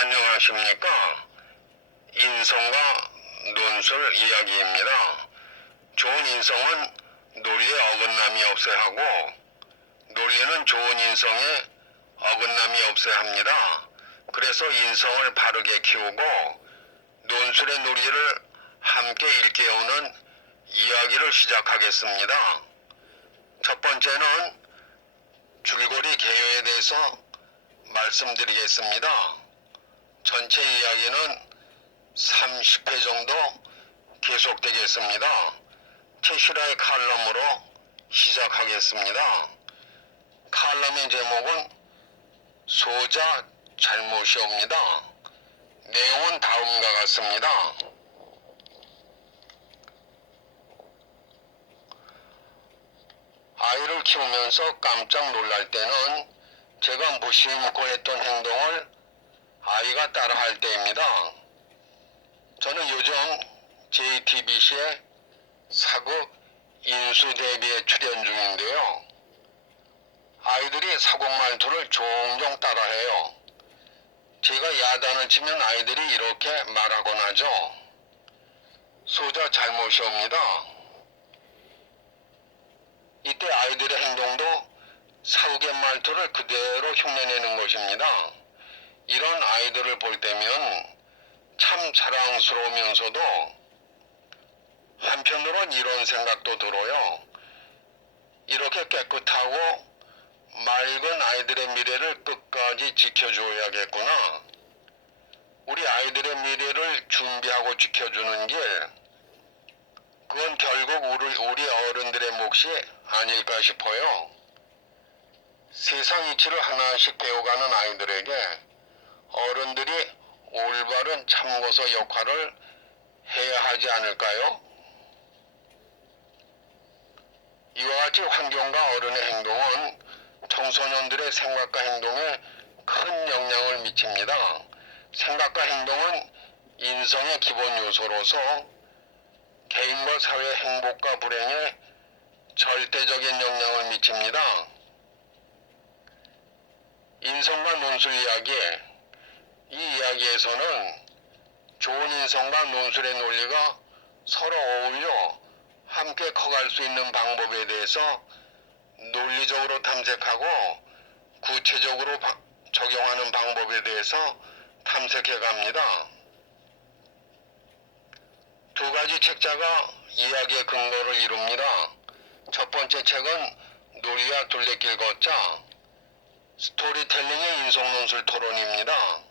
안녕하십니까. 인성과 논술 이야기입니다. 좋은 인성은 논리에 어긋남이 없어야 하고 논리는 좋은 인성에 어긋남이 없어야 합니다. 그래서 인성을 바르게 키우고 논술의 논리를 함께 일깨우는 이야기를 시작하겠습니다. 첫 번째는 줄거리 개요에 대해서 말씀드리겠습니다. 전체 이야기는 30회 정도 계속되겠습니다. 최실화의 칼럼으로 시작하겠습니다. 칼럼의 제목은 소자 잘못이 옵니다. 내용은 다음과 같습니다. 아이를 키우면서 깜짝 놀랄 때는 제가 무심코 했던 행동을 아이가 따라할 때입니다. 저는 요즘 JTBC의 사극 인수 대비에 출연 중인데요. 아이들이 사극 말투를 종종 따라해요. 제가 야단을 치면 아이들이 이렇게 말하곤 하죠. 소자 잘못이 옵니다. 이때 아이들의 행동도 사극의 말투를 그대로 흉내내는 것입니다. 이런 아이들을 볼 때면 참 자랑스러우면서도 한편으론 이런 생각도 들어요. 이렇게 깨끗하고 맑은 아이들의 미래를 끝까지 지켜줘야겠구나. 우리 아이들의 미래를 준비하고 지켜주는 길, 그건 결국 우리, 우리 어른들의 몫이 아닐까 싶어요. 세상 이치를 하나씩 배워가는 아이들에게 어른들이 올바른 참고서 역할을 해야 하지 않을까요? 이와 같이 환경과 어른의 행동은 청소년들의 생각과 행동에 큰 영향을 미칩니다. 생각과 행동은 인성의 기본 요소로서 개인과 사회 행복과 불행에 절대적인 영향을 미칩니다. 인성과 논술 이야기, 이 이야기에서는 좋은 인성과 논술의 논리가 서로 어울려 함께 커갈 수 있는 방법에 대해서 논리적으로 탐색하고 구체적으로 바- 적용하는 방법에 대해서 탐색해 갑니다. 두 가지 책자가 이야기의 근거를 이룹니다. 첫 번째 책은 논리와 둘레길 걷자 스토리텔링의 인성논술 토론입니다.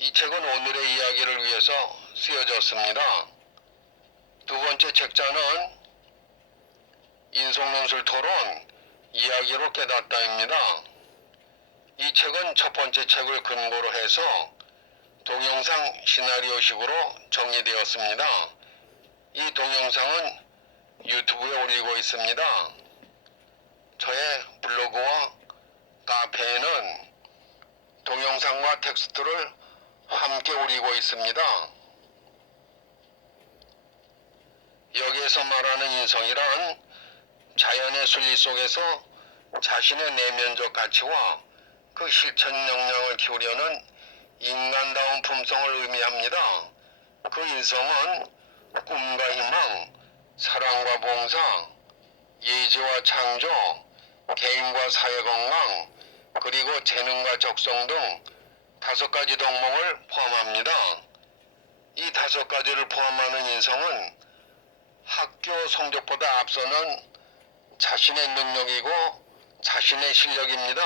이 책은 오늘의 이야기를 위해서 쓰여졌습니다. 두 번째 책자는 인성논술 토론 이야기로 깨닫다입니다. 이 책은 첫 번째 책을 근거로 해서 동영상 시나리오식으로 정리되었습니다. 이 동영상은 유튜브에 올리고 있습니다. 저의 블로그와 카페에는 동영상과 텍스트를 함께 올리고 있습니다. 여기에서 말하는 인성이란 자연의 순리 속에서 자신의 내면적 가치와 그 실천 역량을 키우려는 인간다운 품성을 의미합니다. 그 인성은 꿈과 희망, 사랑과 봉사, 예지와 창조, 개인과 사회 건강, 그리고 재능과 적성 등 다섯 가지 덕목을 포함합니다. 이 다섯 가지를 포함하는 인성은 학교 성적보다 앞서는 자신의 능력이고 자신의 실력입니다.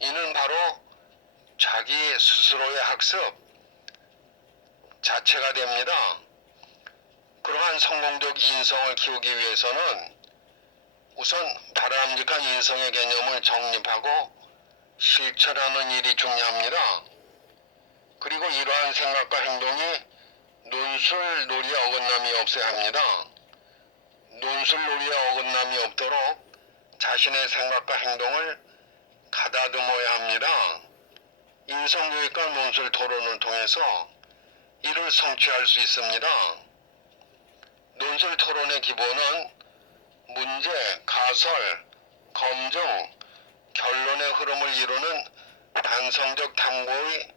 이는 바로 자기 스스로의 학습 자체가 됩니다. 그러한 성공적 인성을 키우기 위해서는 우선 바람직한 인성의 개념을 정립하고 실천하는 일이 중요합니다. 그리고 이러한 생각과 행동이 논술 논리 어긋남이 없어야 합니다. 논술 논리 어긋남이 없도록 자신의 생각과 행동을 가다듬어야 합니다. 인성교육과 논술 토론을 통해서 이를 성취할 수 있습니다. 논술 토론의 기본은 문제, 가설, 검증, 결론의 흐름을 이루는 반성적 탐구의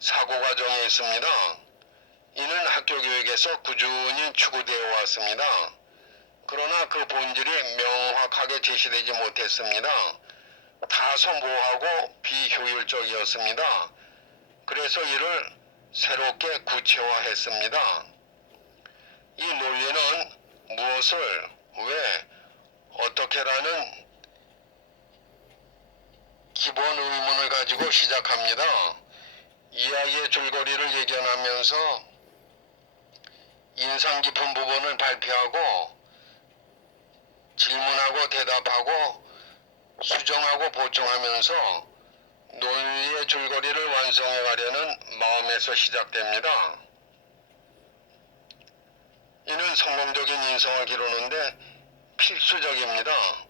사고가 정해 있습니다. 이는 학교 교육에서 꾸준히 추구되어 왔습니다. 그러나 그 본질이 명확하게 제시되지 못했습니다. 다소 모호하고 비효율적이었습니다. 그래서 이를 새롭게 구체화했습니다. 이 논리는 무엇을 왜 어떻게라는 기본 의문을 가지고 시작합니다. 이야기의 줄거리를 예견하면서 인상 깊은 부분을 발표하고 질문하고 대답하고 수정하고 보충하면서 논리의 줄거리를 완성해 가려는 마음에서 시작됩니다. 이는 성공적인 인성을 기르는데 필수적입니다.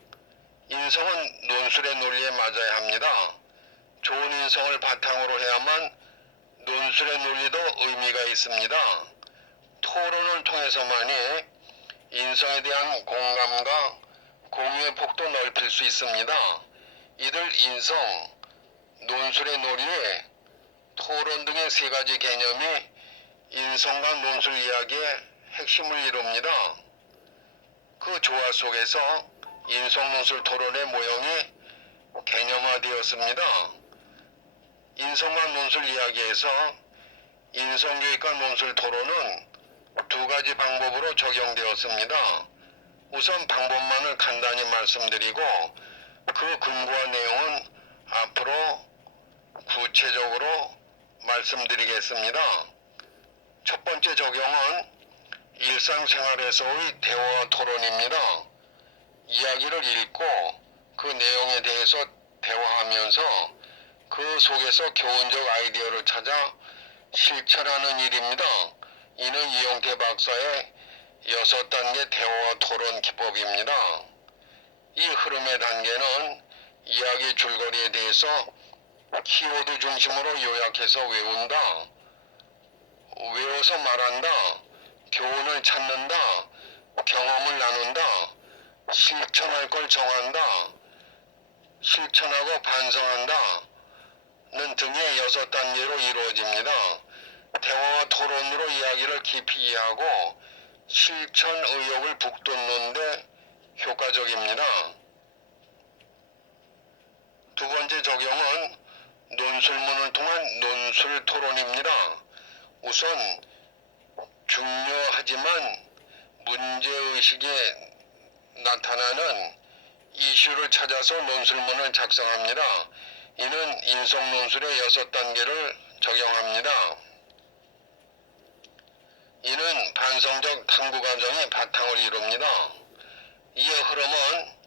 인성은 논술의 논리에 맞아야 합니다. 좋은 인성을 바탕으로 해야만 논술의 논리도 의미가 있습니다. 토론을 통해서만이 인성에 대한 공감과 공유의 폭도 넓힐 수 있습니다. 이들 인성, 논술의 논리, 토론 등의 세 가지 개념이 인성과 논술 이야기의 핵심을 이룹니다. 그 조화 속에서 인성 논술 토론의 모형이 개념화되었습니다. 인성과 논술 이야기에서 인성교육과 논술 토론은 두 가지 방법으로 적용되었습니다. 우선 방법만을 간단히 말씀드리고 그 근거와 내용은 앞으로 구체적으로 말씀드리겠습니다. 첫 번째 적용은 일상생활에서의 대화 토론입니다. 이야기를 읽고 그 내용에 대해서 대화하면서 그 속에서 교훈적 아이디어를 찾아 실천하는 일입니다. 이는 이용태 박사의 여섯 단계 대화 토론 기법입니다. 이 흐름의 단계는 이야기 줄거리에 대해서 키워드 중심으로 요약해서 외운다. 외워서 말한다. 교훈을 찾는다. 경험을 나눈다. 실천할 걸 정한다. 실천하고 반성한다. 는 등의 여섯 단계로 이루어집니다. 대화와 토론으로 이야기를 깊이 이해하고 실천 의욕을 북돋는데 효과적입니다. 두 번째 적용은 논술문을 통한 논술 토론입니다. 우선 중요하지만 문제의식에 나타나는 이슈를 찾아서 논술문을 작성합니다. 이는 인성 논술의 여섯 단계를 적용합니다. 이는 반성적 탐구 과정의 바탕을 이룹니다. 이의 흐름은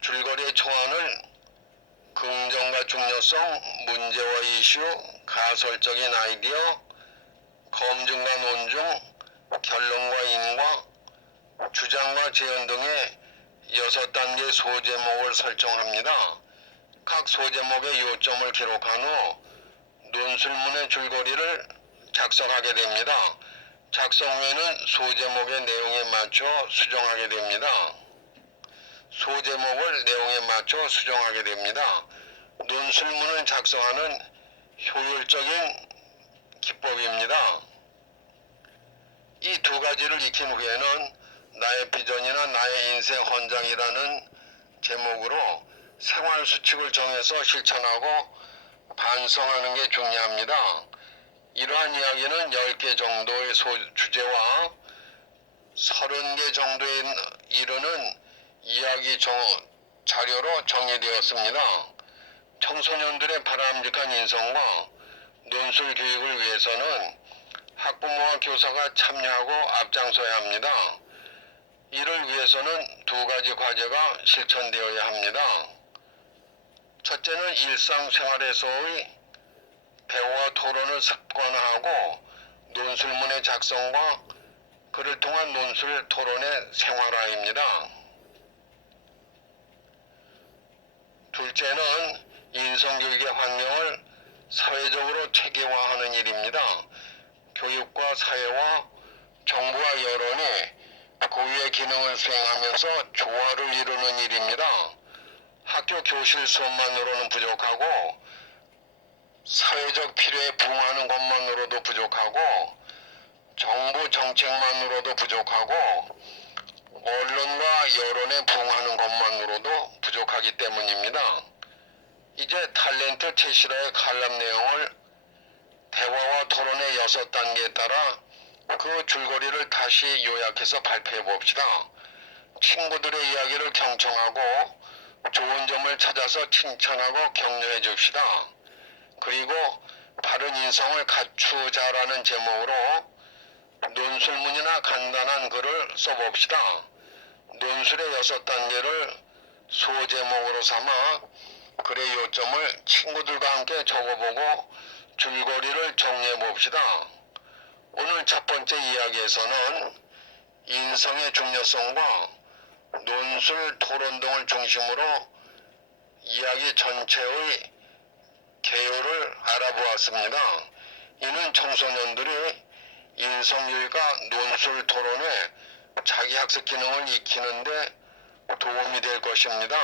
줄거리의 초안을 긍정과 중요성, 문제와 이슈, 가설적인 아이디어, 검증과 논중, 결론과 인과, 주장과 재현 등의 여섯 단계 소제목을 설정합니다. 각 소제목의 요점을 기록한 후 논술문의 줄거리를 작성하게 됩니다. 작성 후에는 소제목의 내용에 맞춰 수정하게 됩니다. 소제목을 내용에 맞춰 수정하게 됩니다. 논술문을 작성하는 효율적인 기법입니다. 이 두 가지를 익힌 후에는 나의 비전이나 나의 인생 헌장이라는 제목으로 생활 수칙을 정해서 실천하고 반성하는 게 중요합니다. 이러한 이야기는 10개 정도의 소, 주제와 30개 정도에 이르는 이야기 정, 자료로 정리되었습니다. 청소년들의 바람직한 인성과 논술 교육을 위해서는 학부모와 교사가 참여하고 앞장서야 합니다. 이를 위해서는 두 가지 과제가 실천되어야 합니다. 첫째는 일상생활에서의 대화 토론을 습관화하고 논술문의 작성과 그를 통한 논술 토론의 생활화입니다. 둘째는 인성교육의 환경을 사회적으로 체계화하는 일입니다. 교육과 사회와 정부와 여론이 고유의 기능을 수행하면서 조화를 이루는 일입니다. 학교 교실 수업만으로는 부족하고 사회적 필요에 부응하는 것만으로도 부족하고 정부 정책만으로도 부족하고 언론과 여론에 부응하는 것만으로도 부족하기 때문입니다. 이제 탤런트 최실화의 칼럼 내용을 대화와 토론의 여섯 단계에 따라 그 줄거리를 다시 요약해서 발표해 봅시다. 친구들의 이야기를 경청하고 좋은 점을 찾아서 칭찬하고 격려해 줍시다. 그리고 바른 인성을 갖추자라는 제목으로 논술문이나 간단한 글을 써봅시다. 논술의 여섯 단계를 소제목으로 삼아 글의 요점을 친구들과 함께 적어보고 줄거리를 정리해 봅시다. 오늘 첫 번째 이야기에서는 인성의 중요성과 논술 토론 등을 중심으로 이야기 전체의 개요를 알아보았습니다. 이는 청소년들이 인성교육과 논술 토론에 자기 학습 기능을 익히는데 도움이 될 것입니다.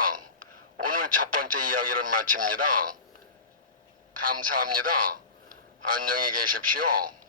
오늘 첫 번째 이야기를 마칩니다. 감사합니다. 안녕히 계십시오.